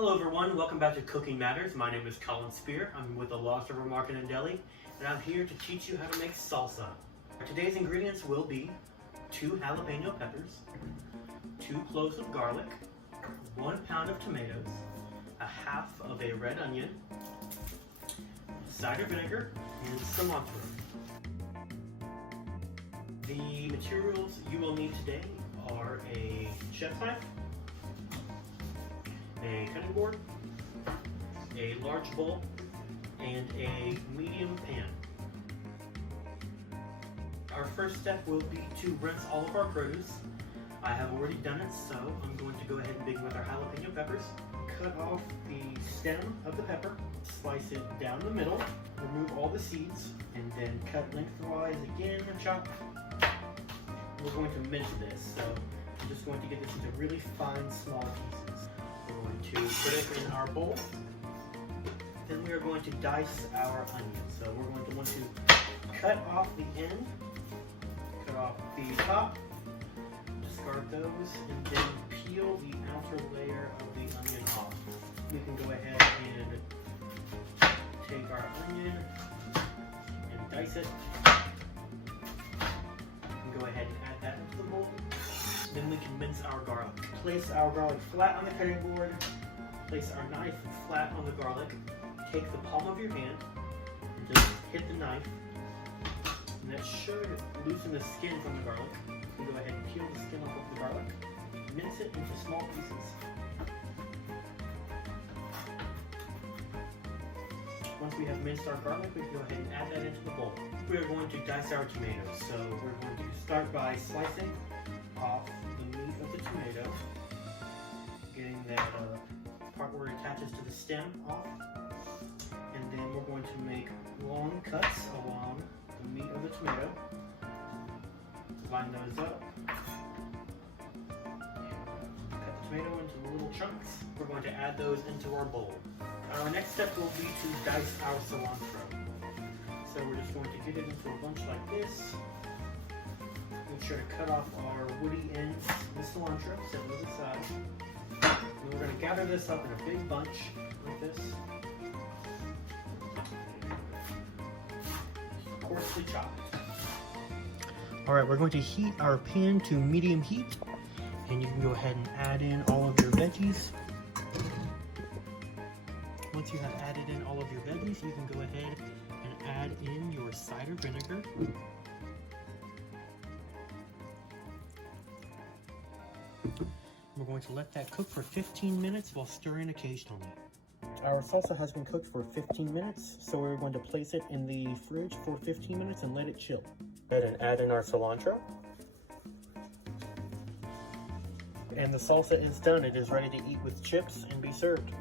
Hello everyone, welcome back to Cooking Matters. My name is Collin Spear. I'm with the Lost River Market in Deli, and I'm here to teach you how to make salsa. Today's ingredients will be 2 jalapeno peppers, 2 cloves of garlic, 1 pound of tomatoes, a half of a red onion, cider vinegar, and cilantro. The materials you will need today are a chef's knife, a cutting board, a large bowl, and a medium pan. Our first step will be to rinse all of our produce. I have already done it, so I'm going to go ahead and begin with our jalapeno peppers. Cut off the stem of the pepper, slice it down the middle, remove all the seeds, and then cut lengthwise again and chop. We're going to mince this, so I'm just going to get this into really fine, small pieces. We're going to put it in our bowl. Then we are going to dice our onions. So we're going to want to cut off the end, cut off the top, discard those, and then peel the outer layer of the onion off. We can go ahead and take our onion and dice it. Go ahead and add that into the bowl. Then we can mince our garlic. Place our garlic flat on the cutting board. Place our knife flat on the garlic. Take the palm of your hand and just hit the knife. And that should loosen the skin from the garlic. You go ahead and peel the skin off of the garlic. Mince it into small pieces. Once we have minced our garlic, we can go ahead and add that into the bowl. We are going to dice our tomatoes. So we're going to start by slicing off the meat of the tomato, getting that part where it attaches to the stem off, and then we're going to make long cuts along the meat of the tomato. Line those up. Cut the tomato into little chunks. We're going to add those into our bowl. Our next step will be to dice our cilantro. So we're just going to get it into a bunch like this. Make sure to cut off our woody ends with cilantro, set those aside. And we're going to gather this up in a big bunch like this. Coarsely chopped. Alright, we're going to heat our pan to medium heat. And you can go ahead and add in all of your veggies. Once you have added in all of your veggies, you can go ahead and add in your cider vinegar. We're going to let that cook for 15 minutes while stirring occasionally. Our salsa has been cooked for 15 minutes, so we're going to place it in the fridge for 15 minutes and let it chill. Go ahead and add in our cilantro. And the salsa is done. It is ready to eat with chips and be served.